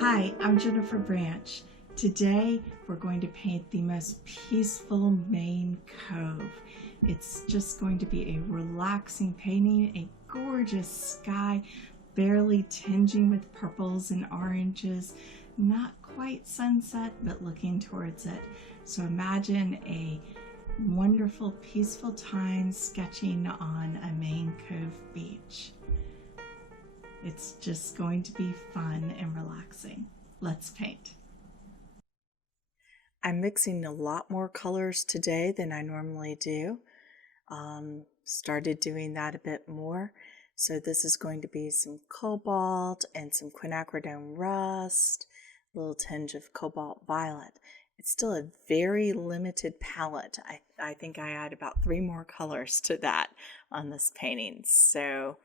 Hi, I'm Jennifer Branch. Today we're going to paint the most peaceful Maine Cove. It's just going to be a relaxing painting, a gorgeous sky, barely tinging with purples and oranges, not quite sunset, but looking towards it. So imagine a wonderful, peaceful time sketching on a Maine Cove beach. It's just going to be fun and relaxing. Let's paint. I'm mixing a lot more colors today than I normally do. Started doing that a bit more. So this is going to be some Cobalt and some Quinacridone Rust, a little tinge of Cobalt Violet. It's still a very limited palette. I think I add about 3 more colors to that on this painting. So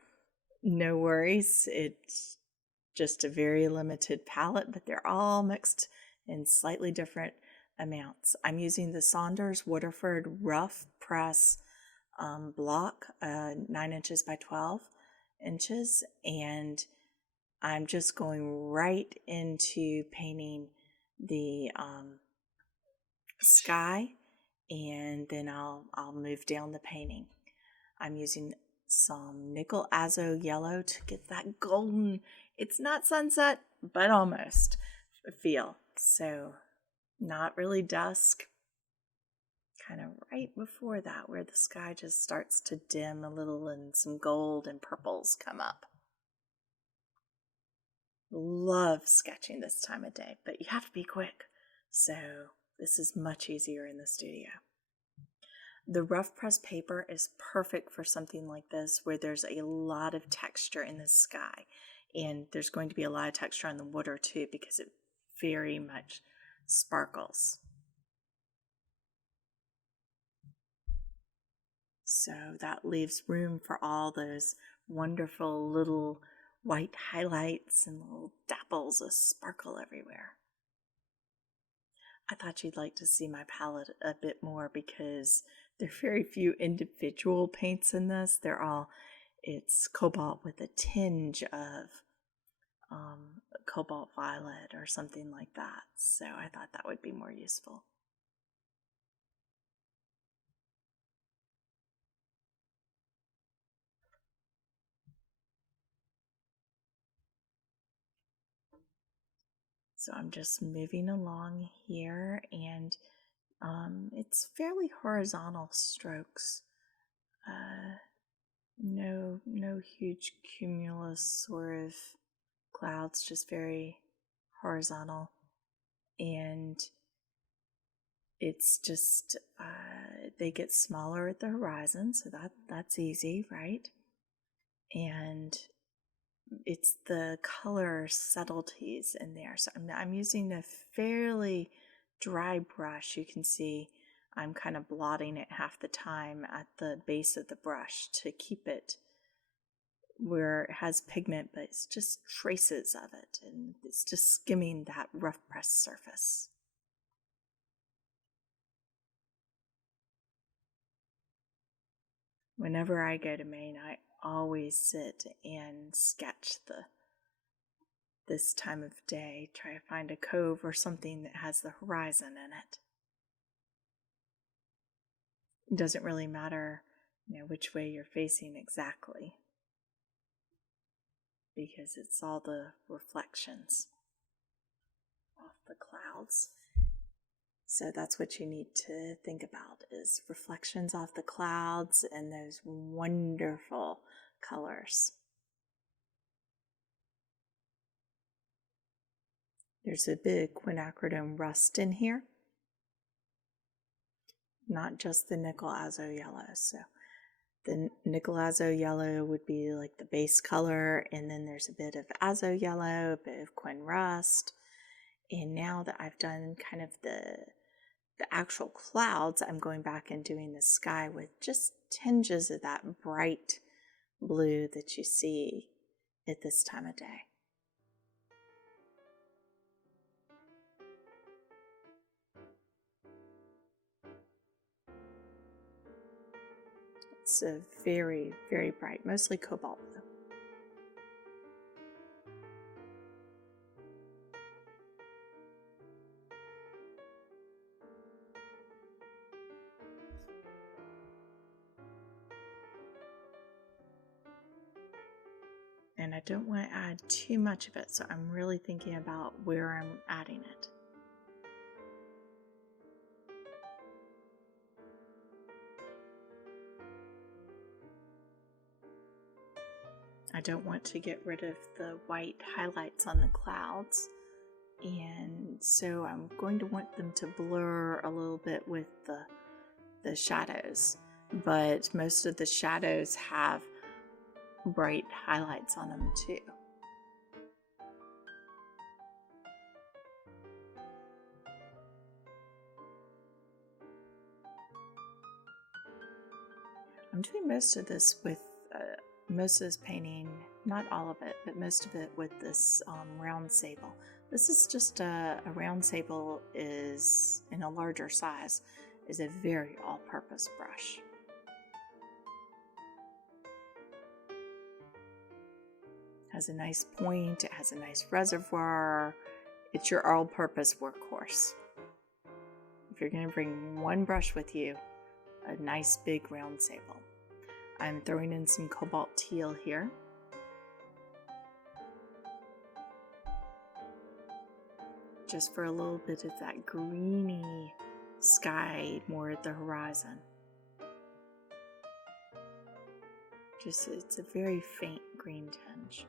no worries, it's just a very limited palette, but they're all mixed in slightly different amounts. I'm using the Saunders Waterford Rough Press block, 9 inches by 12 inches, and I'm just going right into painting the sky, and then I'll move down the painting. I'm using some nickel Azo Yellow to get that golden, it's not sunset, but almost feel. So not really dusk, kind of right before that where the sky just starts to dim a little and some gold and purples come up. Love sketching this time of day, but you have to be quick. So this is much easier in the studio. The rough press paper is perfect for something like this where there's a lot of texture in the sky, and there's going to be a lot of texture on the water too because it very much sparkles. So that leaves room for all those wonderful little white highlights and little dapples of sparkle everywhere. I thought you'd like to see my palette a bit more because there are very few individual paints in this. It's cobalt with a tinge of cobalt violet or something like that. So I thought that would be more useful. So I'm just moving along here, and it's fairly horizontal strokes. No huge cumulus sort of clouds, just very horizontal. And it's just they get smaller at the horizon, so that's easy, right? And it's the color subtleties in there. So I'm using a fairly dry brush. You can see I'm kind of blotting it half the time at the base of the brush to keep it where it has pigment, but it's just traces of it, and it's just skimming that rough press surface. Whenever I go to Maine, I always sit and sketch this time of day, try to find a cove or something that has the horizon in it. It doesn't really matter, which way you're facing exactly, because it's all the reflections off the clouds. So that's what you need to think about, is reflections off the clouds and those wonderful colors. There's a big Quinacridone Rust in here, not just the nickel Azo Yellow. So the nickel Azo Yellow would be like the base color, and then there's a bit of Azo Yellow, a bit of Quin Rust. And now that I've done kind of the actual clouds, I'm going back and doing the sky with just tinges of that bright blue that you see at this time of day. It's a very, very bright, mostly cobalt blue. and I don't want to add too much of it, so I'm really thinking about where I'm adding it. I don't want to get rid of the white highlights on the clouds, and so I'm going to want them to blur a little bit with the shadows, but most of the shadows have bright highlights on them too. I'm doing most of this with most of this painting, not all of it, but most of it with this round sable. This is just a round sable, is in a larger size, is a very all-purpose brush. Has a nice point, it has a nice reservoir. It's your all-purpose workhorse. If you're going to bring one brush with you, a nice big round sable. I'm throwing in some Cobalt Teal here. Just for a little bit of that greeny sky more at the horizon. It's a very faint green tinge.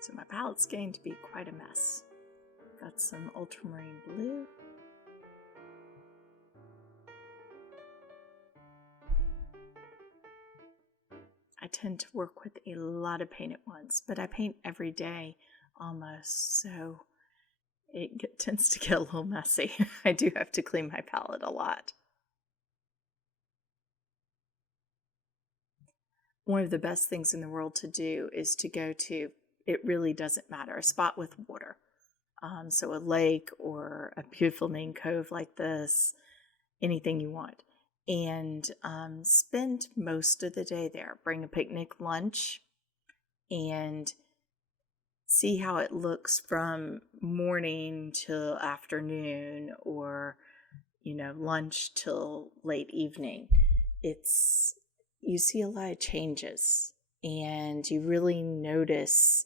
So my palette's getting to be quite a mess. Got some Ultramarine Blue. I tend to work with a lot of paint at once, but I paint every day almost, so it tends to get a little messy. I do have to clean my palette a lot. One of the best things in the world to do is to go to, it really doesn't matter, a spot with water. So a lake or a beautiful Maine Cove like this, anything you want. And spend most of the day there. Bring a picnic lunch and see how it looks from morning till afternoon, or lunch till late evening. You see a lot of changes, and you really notice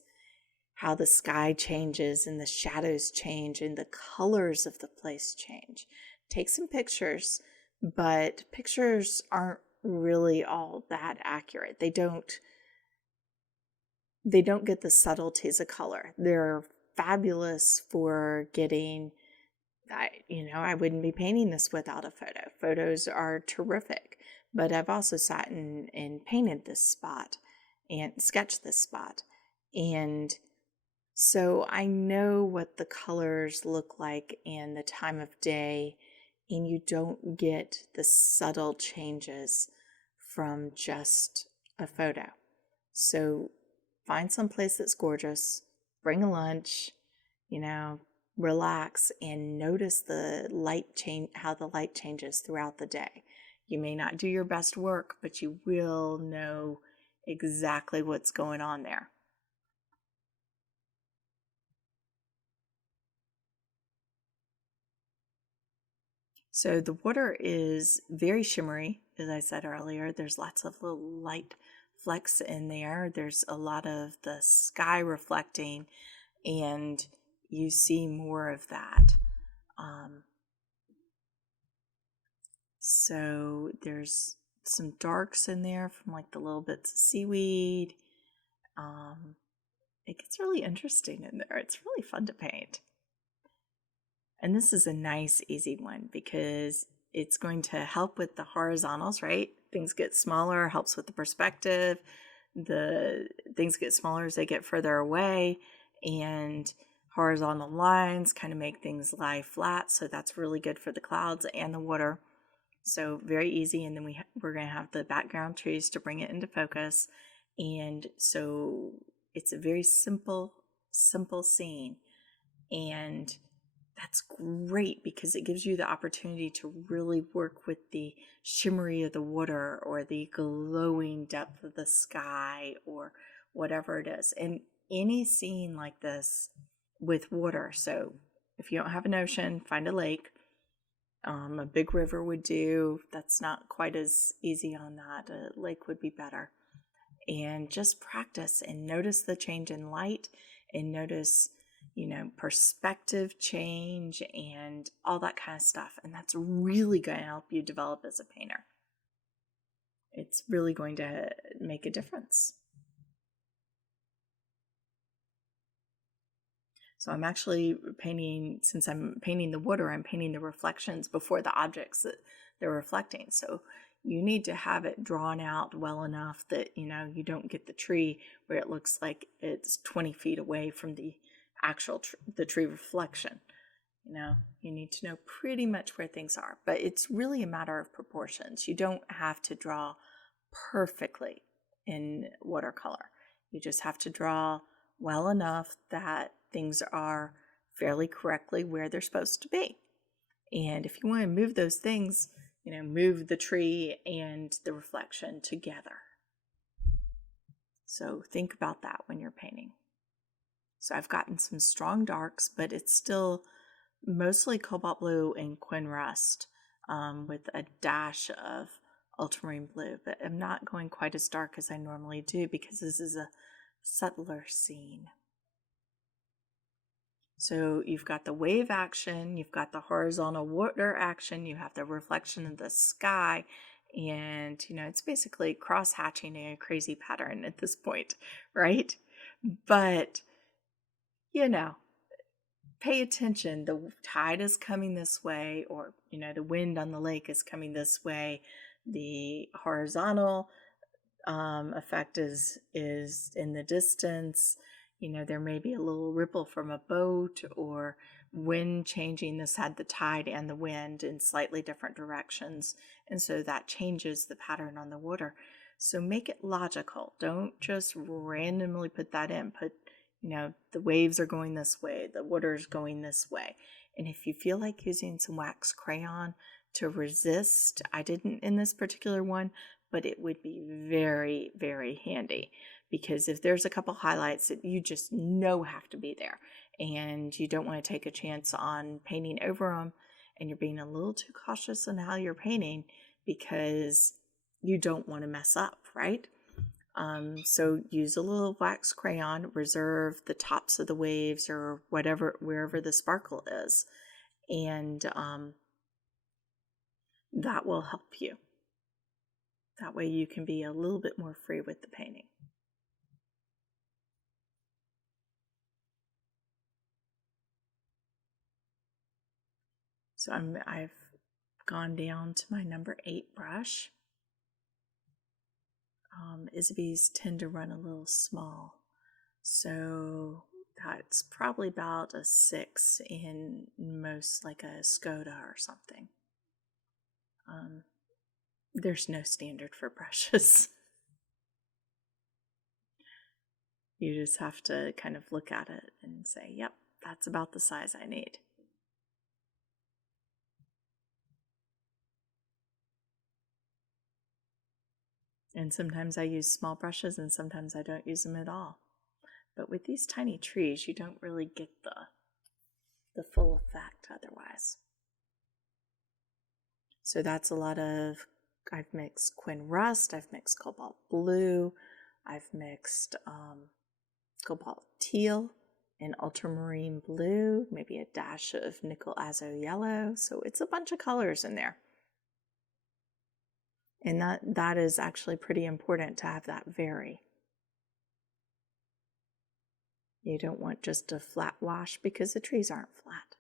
how the sky changes and the shadows change and the colors of the place change. Take some pictures, but pictures aren't really all that accurate. They don't get the subtleties of color. They're fabulous for getting, I wouldn't be painting this without a photo. Photos are terrific, but I've also sat and painted this spot and sketched this spot. And so I know what the colors look like and the time of day, and you don't get the subtle changes from just a photo. So find some place that's gorgeous, bring a lunch, relax and notice the light change, how the light changes throughout the day. You may not do your best work, but you will know exactly what's going on there. So the water is very shimmery, as I said earlier. There's lots of little light flecks in there. There's a lot of the sky reflecting, and you see more of that. So there's some darks in there from like the little bits of seaweed. It gets really interesting in there. It's really fun to paint. And this is a nice, easy one because it's going to help with the horizontals, right? Things get smaller, helps with the perspective. The things get smaller as they get further away, and horizontal lines kind of make things lie flat. So that's really good for the clouds and the water. So very easy. And then we're going to have the background trees to bring it into focus. And so it's a very simple scene. And that's great because it gives you the opportunity to really work with the shimmery of the water or the glowing depth of the sky or whatever it is. And any scene like this with water, so if you don't have an ocean, find a lake. A big river would do. That's not quite as easy on that. A lake would be better. And just practice and notice the change in light and notice, perspective change and all that kind of stuff. And that's really going to help you develop as a painter. It's really going to make a difference. So I'm actually painting, since I'm painting the water, I'm painting the reflections before the objects that they're reflecting. So you need to have it drawn out well enough that, you don't get the tree where it looks like it's 20 feet away from the actual the tree reflection. You need to know pretty much where things are, but it's really a matter of proportions. You don't have to draw perfectly in watercolor. You just have to draw well enough that things are fairly correctly where they're supposed to be. And if you want to move those things, move the tree and the reflection together. So think about that when you're painting. So I've gotten some strong darks, but it's still mostly Cobalt Blue and Quin Rust with a dash of Ultramarine Blue. But I'm not going quite as dark as I normally do because this is a subtler scene. So you've got the wave action, you've got the horizontal water action, you have the reflection of the sky, and it's basically cross-hatching a crazy pattern at this point, right? But pay attention. The tide is coming this way, or the wind on the lake is coming this way. The horizontal effect is in the distance. There may be a little ripple from a boat or wind changing. This had the tide and the wind in slightly different directions. And so that changes the pattern on the water. So make it logical. Don't just randomly put that in. Put, the waves are going this way, the water is going this way. And if you feel like using some wax crayon to resist, I didn't in this particular one, but it would be very, very handy. Because if there's a couple highlights that you just have to be there and you don't want to take a chance on painting over them, and you're being a little too cautious on how you're painting because you don't want to mess up, right? So use a little wax crayon, reserve the tops of the waves or wherever the sparkle is, and that will help you. That way you can be a little bit more free with the painting. So I've gone down to my number 8 brush. Isabeys tend to run a little small, so that's probably about a 6 in most, like a Skoda or something. There's no standard for brushes. You just have to kind of look at it and say, yep, that's about the size I need. And sometimes I use small brushes and sometimes I don't use them at all. But with these tiny trees, you don't really get the full effect otherwise. So that's a lot of, I've mixed Quin Rust, I've mixed Cobalt Blue, I've mixed Cobalt Teal and Ultramarine Blue, maybe a dash of Nickel Azo Yellow. So it's a bunch of colors in there. And that is actually pretty important to have that vary. You don't want just a flat wash because the trees aren't flat.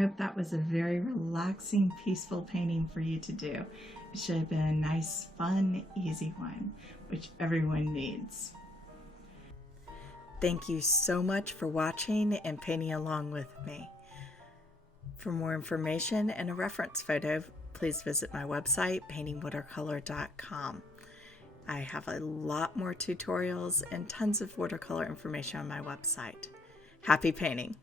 hope that was a very relaxing, peaceful painting for you to do. It should have been a nice, fun, easy one, which everyone needs. Thank you so much for watching and painting along with me. For more information and a reference photo, please visit my website, paintingwatercolor.com. I have a lot more tutorials and tons of watercolor information on my website. Happy painting!